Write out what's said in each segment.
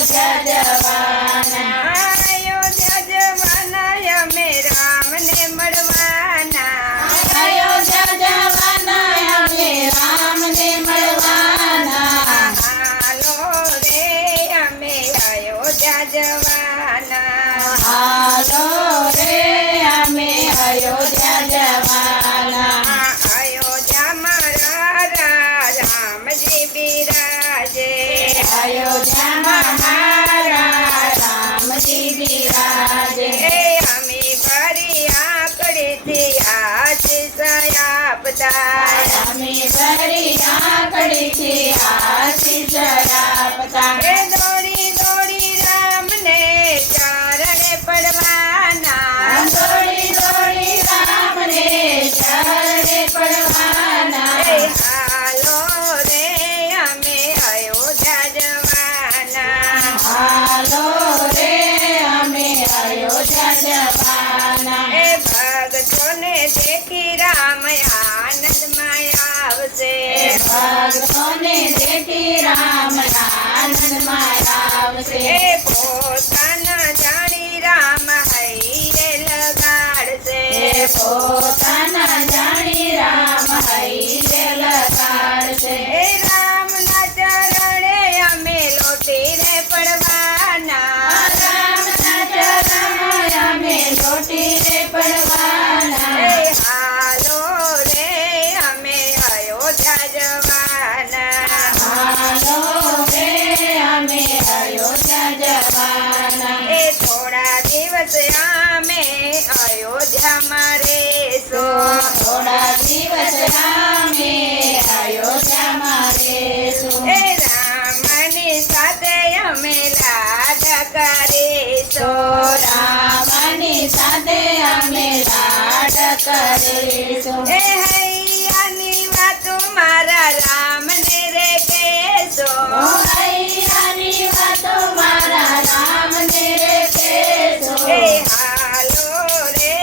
અયોધ્યા જવાના અયોધ્યા જવાના અમે રામને મળવાના અયોધ્યા જવાના અમે રામને મળવાના હાલો રે અમે અયોધ્યા જવાના હાલો રે અમે અયોધ્યા જવાના અયોધ્યામાં રામજી બિરાજે અયોધ્યામાં મારા રામજી બિરાજે અમે ભરી આંકડીથી આશીષ આપતા અમે ભરી આંકડીથી આશીષ આપતા દોડી દોડી રામને ચરણે પડવાના દોડી દોડી રામને ચરણે પડવાના હાલો રે અમે અયોધ્યા જવાના હાલો રે અમે અયોધ્યા જવાના ભક્તોને દેખી રામ આનંદમાં આવશે ભક્તોને દેખી રામ આનંદમાં આવશે પોતાના જાણી રામ હૈરે લગાડશે પોતાના જાણી રામ હૈરે લગાડશે રામના ચરણે અમે લોટીને પડવાના રામના ચરણે અમે લોટીને પડવાના હાલો રે અમે અયોધ્યા જવાના હાલો રે અમે અયોધ્યા જવાના થોડા દિવસ અમે અયોધ્યામાં રહેશું થોડા દિવસ અમે અયોધ્યામાં રહેશું રામની સાથે અમે લાડ કરીશું રામની સાથે અમે લાડ કરીશું હૈયાની વાતો મારા રામને રે કહેશો હૈયાની વાતો મારા રામને રે કહેશો હાલો રે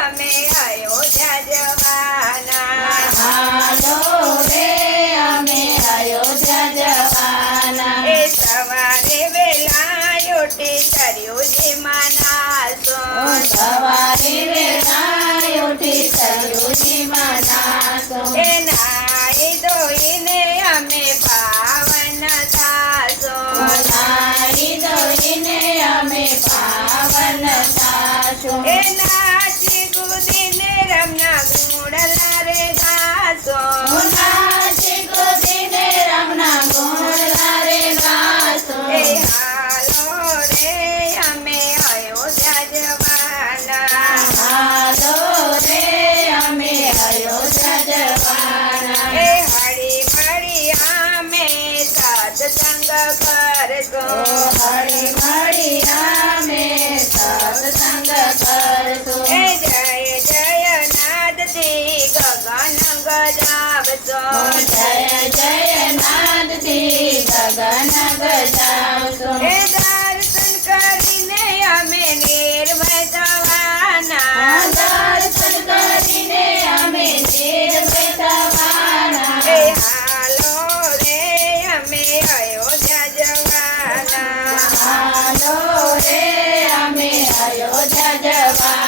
અમે અયોધ્યા જવાના હાલો રે અમે અયોધ્યા જવાના સવારે વેલા ઉઠી સરયુજીમાં નાસો સવારે વેલા ઉઠી સરયુજીમાં નાસો નાઈ ધોઈને અમે પાવન થાશો નાઈ ધોઈને અમે પાવન થાશું નાચી કૂદીને રમના ગુણલા રે ગાશો નાચી કૂદીને રમના ગુણલા રે ગાશો હાલો રે અમે અયોધ્યા જવાના હાલો રે અમે અયોધ્યા જવાના હળી મળી અમે સત્સંગ કરશો હળી મળી અમે સત્સંગ કરશું જય જય નાદથી ગગન ગજાવશો જય જય નાદથી ગગન ગજાવશો દર્શન કરીને અમે નિર્ભય થવાના દર્શન કરીને અમે નિર્ભય થવાના હાલો રે અમે અયોધ્યા જવાના હાલો રે અમે અયોધ્યા જવાના